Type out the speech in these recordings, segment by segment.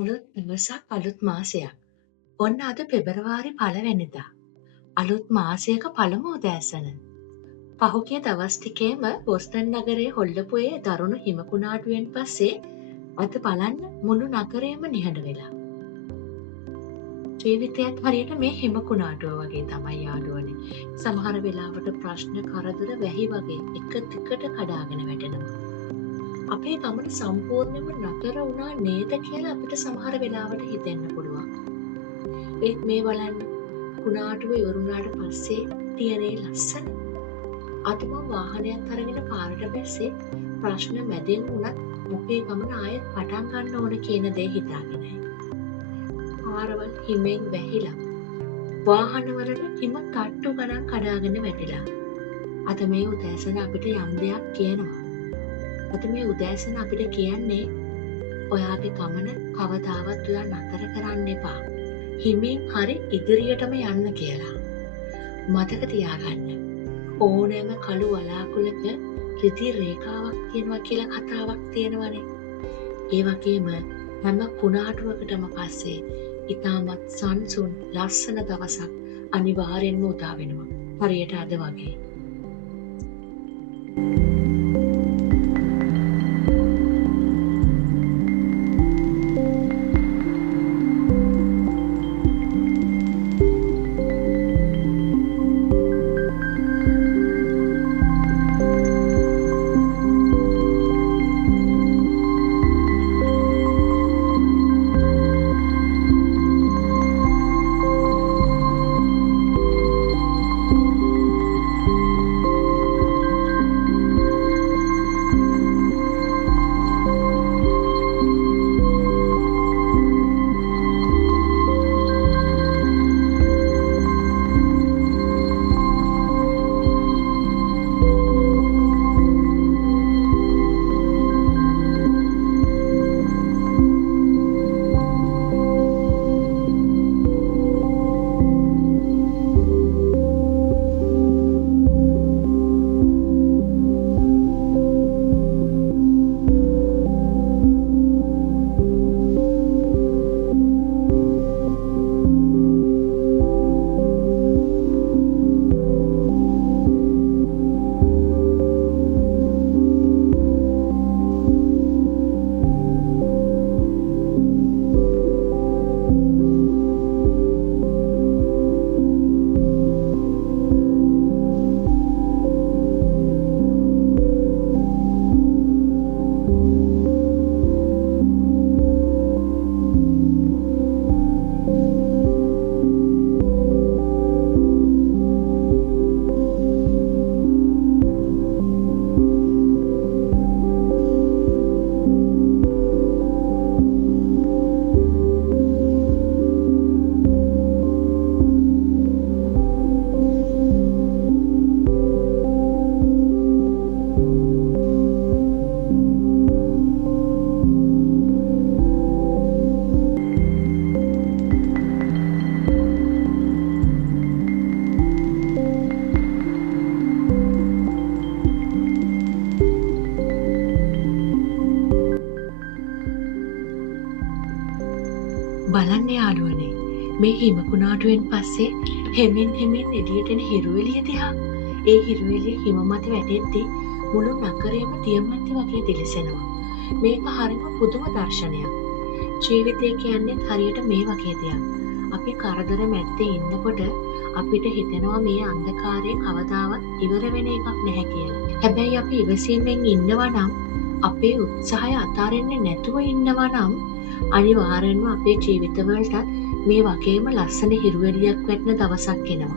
මුළුත් දවසක් අලුත් මාසයක්. ඔන්න අද පෙබරවාරි 1 වෙනිදා. අලුත් මාසයක පළමු උදෑසන. පහුගිය දවස් ටිකේම බොස්ටන් නගරයේ හොල්ලපුයේ දරුණු හිම කුණාටුවෙන් පස්සේ අද බලන්න මුළු නගරයම නිහඬ වෙලා. ජීවිතයත් හරියට මේ හිම කුණාටුව වගේ තමයි යාළුවනේ. සමහර වෙලාවට ප්‍රශ්න කරදර වැහි වගේ එක දිගට කඩාගෙන වැටෙනවා. අපේ ගමන සම්පූර්ණයෙන්ම නතර වුණා නේද කියලා අපිට සමහර වෙලාවට හිතෙන්න පුළුවන්. ඒත් මේ බලන්න කුණාටුව ඉවරුණාට පස්සේ තියෙනේ ලස්සන. අද මම වාහනයක් අරගෙන පාරට බැස්සේ ප්‍රශ්න මැදින් වුණත් අපේ ගමන ආයෙත් පටන් ගන්න ඕන කියන දේ හිතාගෙනයි. පාරවල් හිමෙන් වැහිලා වාහනවලට හිම තට්ටු ගණන් කඩාගෙන වැටිලා. අද මේ උදෑසන අපිට යම් දෙයක් කියනවා. අද මේ උදෑසන අපිට කියන්නේ ඔයාගේ ගමන කවදාවත් ඔයා නතර කරන්න එපා. හිමින් හරි ඉදිරියටම යන්න කියලා. මතක තියාගන්න. ඕනෑම කළු වලාකුළක රිදි රේඛාවක් තියෙනවා කියලා කතාවක් තියෙනවනේ. ඒ වගේම හැම කුණාටුවකටම පස්සේ ඉතාමත් සංසුන් ලස්සන දවසක් අනිවාර්යෙන්ම උදා වෙනවා. හරියට අද වගේ. බලන්න යාළුවනේ මේ හිම කුණාටුවෙන් පස්සේ හෙමින් එළියට එන හිරුවෙලිය දිහා. ඒ හිරුවෙලිය හිම මත වැටෙද්දී මුළු නගරයම දියමැති වගේ දිලිසෙනවා. මේක හරිම පුදුම දර්ශනයක්. ජීවිතය කියන්නේ හරියට මේ වගේ දෙයක්. අපි කරදර මැද්දේ ඉන්නකොට අපිට හිතෙනවා මේ අන්ධකාරය කවදාවත් ඉවර වෙන එකක් නැහැ කියලා. හැබැයි අපි ඉවසීමෙන් ඉන්නවා නම් අපේ උත්සාහය අතාරින්නේ නැතුව ඉන්නවා නම් අනිවාර්යෙන්ම අපේ ජීවිතවලට මේ වගේම ලස්සන හිරුවෙලියක් වැටෙන දවසක් එනවා.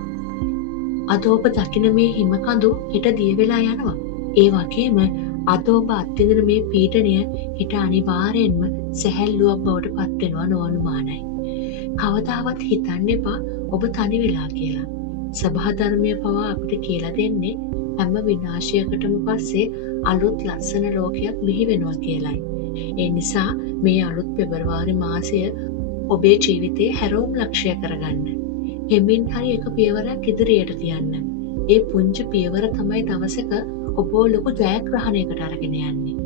අද ඔබ දකින මේ හිම කඳු හෙට දිය වෙලා යනවා. ඒ වගේම අද ඔබ අත්විඳින මේ පීඩනය හෙට අනිවාර්යෙන්ම සැහැල්ලුවක් බවට පත් වෙනවා නොඅනුමානයි. කවදාවත් හිතන්න එපා ඔබ තනි වෙලා කියලා. සබහා ධර්මය පවා අපිට කියලා දෙන්නේ හැම විනාශයකටම පස්සේ අලුත් ලස්සන ලෝකයක් බිහි වෙනවා කියලයි. ඒ නිසා මේ අලුත් පෙබරවාරි මාසය ඔබේ ජීවිතයේ හැරවුම් ලක්ෂ්‍ය කරගන්න. හෙමින් හරි එක පියවරක් ඉදිරියට තියන්න. ඒ පුංචි පියවර තමයි දවසක ඔබ ලොකු ජයග්‍රහණයකට අරගෙන යන්නේ.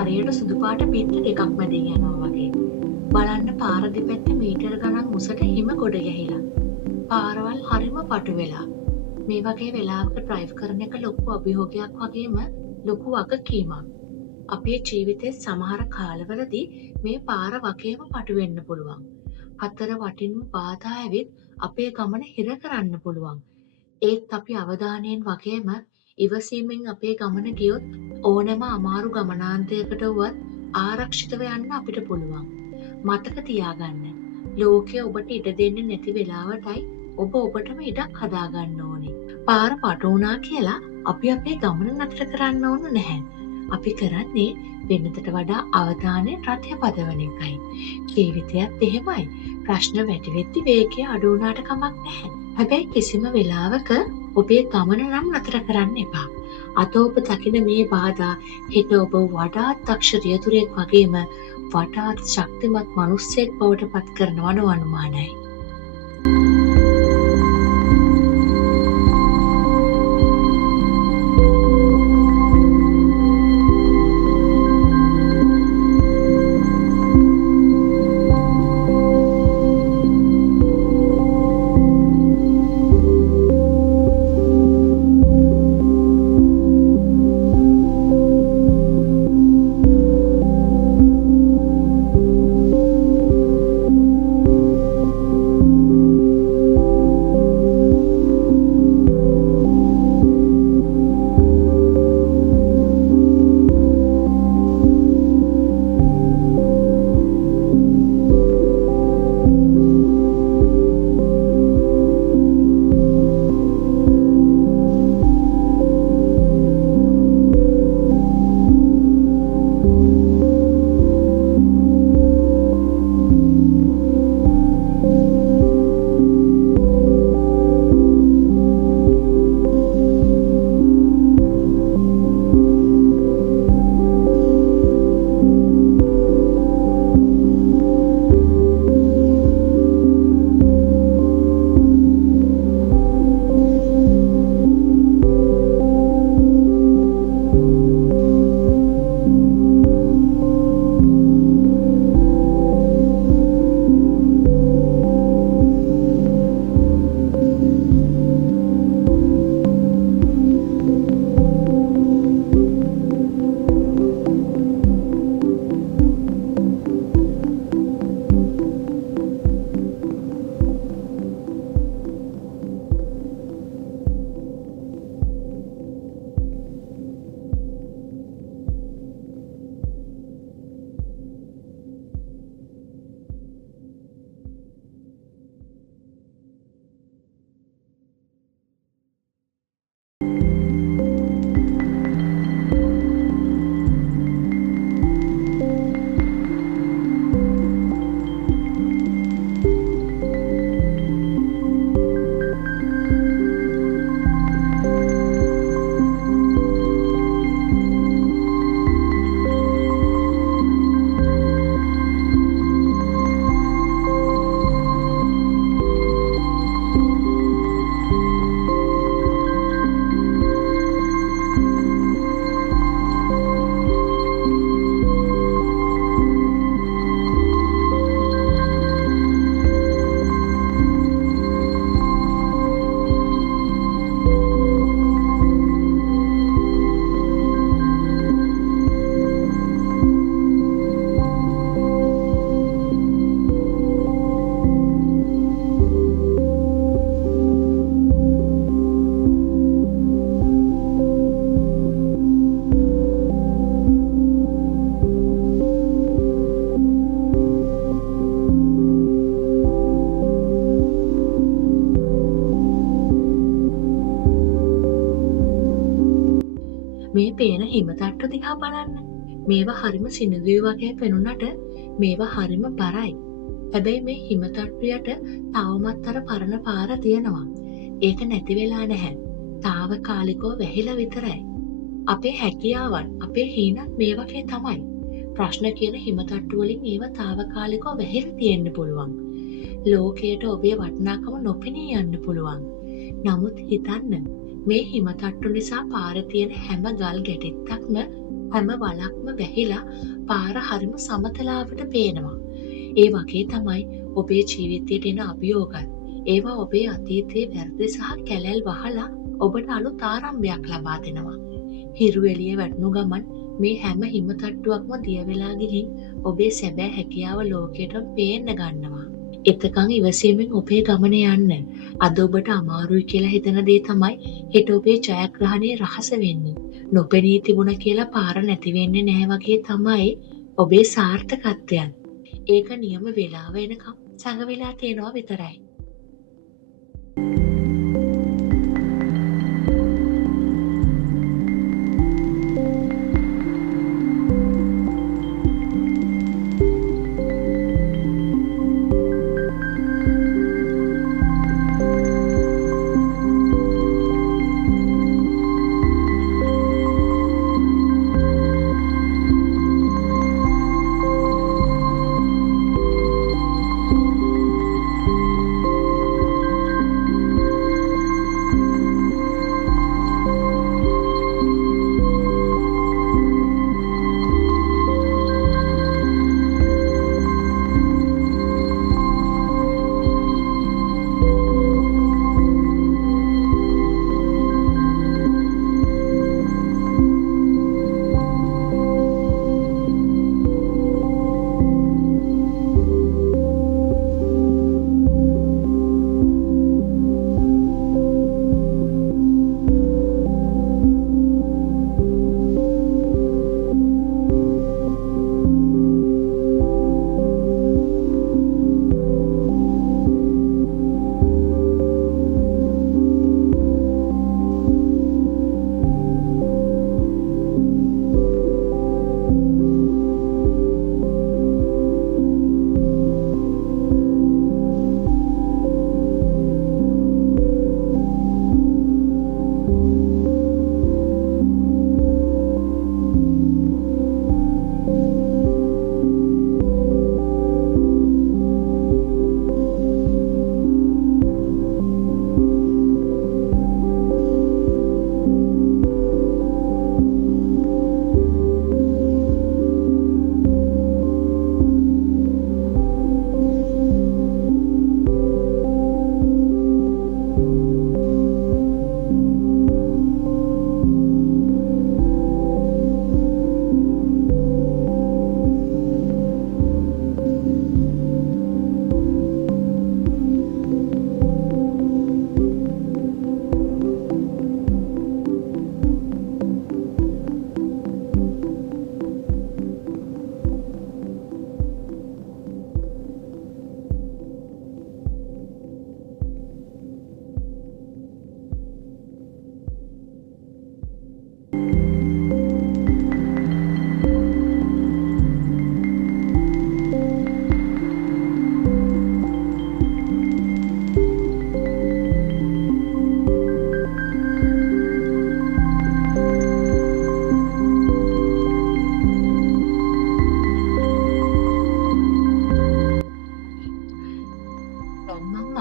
හරියට සුදු පාට පිත්ත දෙකක් මැදින් යනවා වගේ. බලන්න පාර දෙපැත්තේ මීටර ගණන් උසට හිම ගොඩ ගැහිලා. පාරවල් හරිම පටු වෙලා. මේ වගේ වෙලාවක ඩ්‍රයිව් කරන එක ලොකු අභියෝගයක් වගේම ලොකු වගකීමක්. අපේ ජීවිතේ සමහර කාලවලදී මේ පාර වගේම පටු වෙන්න පුළුවන්. හතර වටින්ම බාධා ඇවිත් අපේ ගමන හිර කරන්න පුළුවන්. ඒත් අපි අවධානයෙන් වගේම ඉවසීමෙන් අපේ ගමන ගියොත් ඕනෑම අමාරු ගමනාන්තයකට වුවත් ආරක්ෂිතව යන්න අපිට පුළුවන්. මතක තියාගන්න. ලෝකය ඔබට ඉඩ දෙන්නේ නැති වෙලාවටයි ඔබ ඔබටම ඉඩක් හදාගන්න ඕනේ. පාර පටු වුණා කියලා අපි අපේ ගමන නතර කරන්න ඕන නැහැ. අපි කරන්නේ වෙනදට වඩා අවධානයෙන් රථය පදවන එකයි. ජීවිතයත් එහෙමයි. ප්‍රශ්න වැඩි වෙද්දි වේගය අඩු වුණාට කමක් නැහැ. හැබැයි කිසිම වෙලාවක ඔබේ ගමන නම් නතර කරන්න එපා. අද ඔබ දකින මේ බාධා හෙට ඔබ වඩාත් දක්ෂ රියදුරෙක් වගේම වඩාත් ශක්තිමත් මනුස්සයෙක් බවට පත් කරනවා නොඅනුමානයි. මේ පේන හිමතට්ටු දිහා බලන්න. මේවා හරිම සිනිඳුයි වගේ පෙනුනට මේවා හරිම බරයි. හැබැයි මේ හිමතට්ටු යට තවමත් අර පරණ පාර තියෙනවා. ඒක නැති වෙලා නැහැ. తాවකාලිකව වැහිලා විතරයි. අපේ හැකියාවන්, අපේ හීනත් මේ වගේ තමයි. ප්‍රශ්න කියන හිමතට්ටු වලින් ඒවා తాවකාලිකව වැහිලා තියෙන්න පුළුවන්. ලෝකයට ඔබේ වටිනාකම නොපෙනී යන්න පුළුවන්. නමුත් හිතන්න, මේ හිමතට්ටු නිසා පාරේ තියෙන හැම ගල් ගැටෙත්තක්ම හැම වලක්ම වැහිලා පාර හරිම සමතලාවට පේනවා. ඒ වගේ තමයි ඔබේ ජීවිතයට එන අභියෝගත්. ඒවා ඔබේ අතීතයේ වැරදි සහ කැලැල් වහලා ඔබට අලුත් ආරම්භයක් ලබා දෙනවා. හිරු එළිය වැටුණු ගමන් මේ හැම හිමතට්ටුවක්ම දිය වෙලා ගිහින් ඔබේ සැබෑ හැකියාව ලෝකයටම පේන්න ගන්නවා. එතකන් ඉවසීමෙන් ඔබේ ගමන යන්න. අද ඔබට අමාරුයි කියලා හිතන දේ තමයි හෙට ඔබේ ජයග්‍රහණයේ රහස වෙන්නේ. නොපෙනී තිබුණ කියලා පාර නැති වෙන්නේ නැහැ වගේ තමයි ඔබේ සාර්ථකත්වයන්. ඒක නියම වෙලාව එනකම් සඟ වෙලා තියෙනවා විතරයි.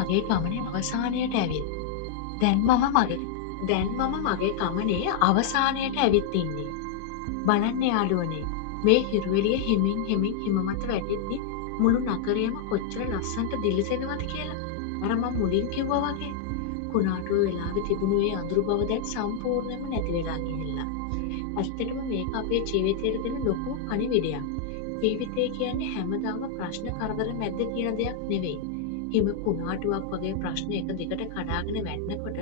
මගේ ගමනේ අවසානයට ඇවිත්. දැන් මම මගේ ගමනේ අවසානයට ඇවිත් ඉන්නේ. බලන්න යාළුවනේ, මේ හිරුවෙලිය හිමින් හිම මත වැටෙද්දි මුළු නගරයම කොච්චර ලස්සනට දිලිසෙනවද කියලා. අර මම මුලින් කිව්වා වගේ කුණාටුව වෙලාවේ තිබුණු ඒ අඳුරු බව දැන් සම්පූර්ණයෙන්ම නැති වෙලා ගිහිල්ලා. ඇත්තටම මේක අපේ ජීවිතයට දෙන ලොකු පණිවිඩයක්. ජීවිතය කියන්නේ හැමදාම ප්‍රශ්න කරදර මැද්ද තියෙන දෙයක් නෙවෙයි. හිම කුණාටුවක් වගේ ප්‍රශ්න එක දිගට කඩාගෙන වැටෙනකොට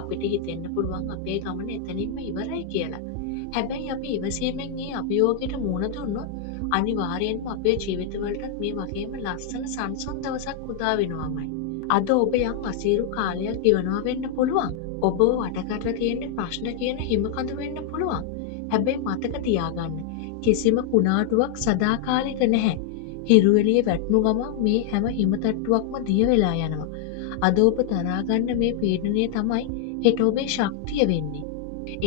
අපිට හිතෙන්න පුළුවන් අපේ ගමන එතනින්ම ඉවරයි කියලා. හැබැයි අපි ඉවසීමෙන් මේ අභියෝගයට මුහුණ දුන්නොත් අනිවාර්යෙන්ම අපේ ජීවිතවලටත් මේ වගේම ලස්සන සංසුන් දවසක් උදා වෙනවාමයි. අද ඔබ යම් අසීරු කාලයක් ගෙවනවා වෙන්න පුළුවන්. ඔබව වට කරලා තියෙන ප්‍රශ්න කියන හිමකඳු වෙන්න පුළුවන්. හැබැයි මතක තියාගන්න, කිසිම කුණාටුවක් සදාකාලික නැහැ. හිරුවෙලිය වැටුණු ගමන් මේ හැම හිමතට්ටුවක්ම දිය වෙලා යනවා. අද ඔබ දරාගන්න මේ පීඩනය තමයි හෙට ඔබේ ශක්තිය වෙන්නේ.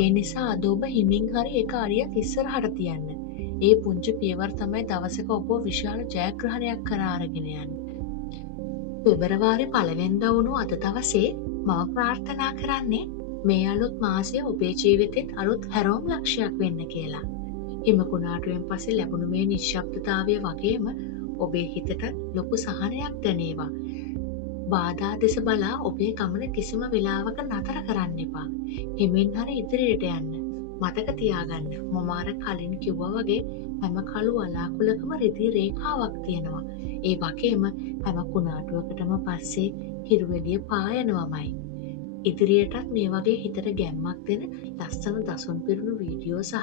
ඒ නිසා අද ඔබ හිමින් හරි එක අරියක් ඉස්සරහට තියන්න. ඒ පුංචි පියවර තමයි දවසක ඔබ විශාල ජයග්‍රහණයක් කරා අරගෙන යන්නේ. පෙබරවාරි 1 වෙනිදා වුණු අද දවසේ මම ප්‍රාර්ථනා කරන්නේ මේ අලුත් මාසය ඔබේ ජීවිතෙත් අලුත් හැරවුම් ලක්ෂයක් වෙන්න කියලා. හිම කුණාටුවෙන් පස්සේ ලැබුණු මේ නිශ්ශබ්දතාවය වගේම ඔබේ හිතට ලොකු සහනයක් දැනේවා. බාධා දෙස බලා ඔබේ ගමන කිසිම වෙලාවක නතර කරන්න එපා. හිමෙන් හරි ඉදිරියට යන්න. මතක තියාගන්න මම අර කලින් කිව්වා වගේ හැම කළු වලාකුළකම රිදී රේඛාවක් තියෙනවා. ඒ වගේම හැම කුණාටුවකටම පස්සේ හිරුවෙලිය පායනවමයි. ඉදිරියටත් මේ වගේ හිතට ගැම්මක් දෙන ලස්සන දසුන් පිරුණු වීඩියෝ සහ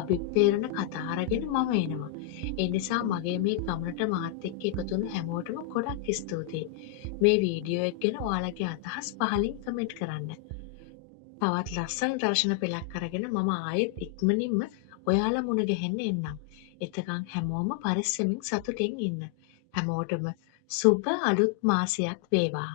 අභිප්‍රේරණ කතා අරගෙන මම එනවා. ඒ නිසා මගේ මේ ගමනට මාත් එක්ක එකතු වුණු හැමෝටම ගොඩක් ස්තුතියි. මේ වීඩියෝ එක ගැන ඔයාලගේ අදහස් පහලින් කමෙන්ට් කරන්න. තවත් ලස්සන දර්ශන පෙළක් අරගෙන මම ආයෙත් ඉක්මනින්ම ඔයාලා මුණ ගැහෙන්න එන්නම්. එතකන් හැමෝම පරිස්සමින් සතුටින් ඉන්න. හැමෝටම සුබ අලුත් මාසයක් වේවා.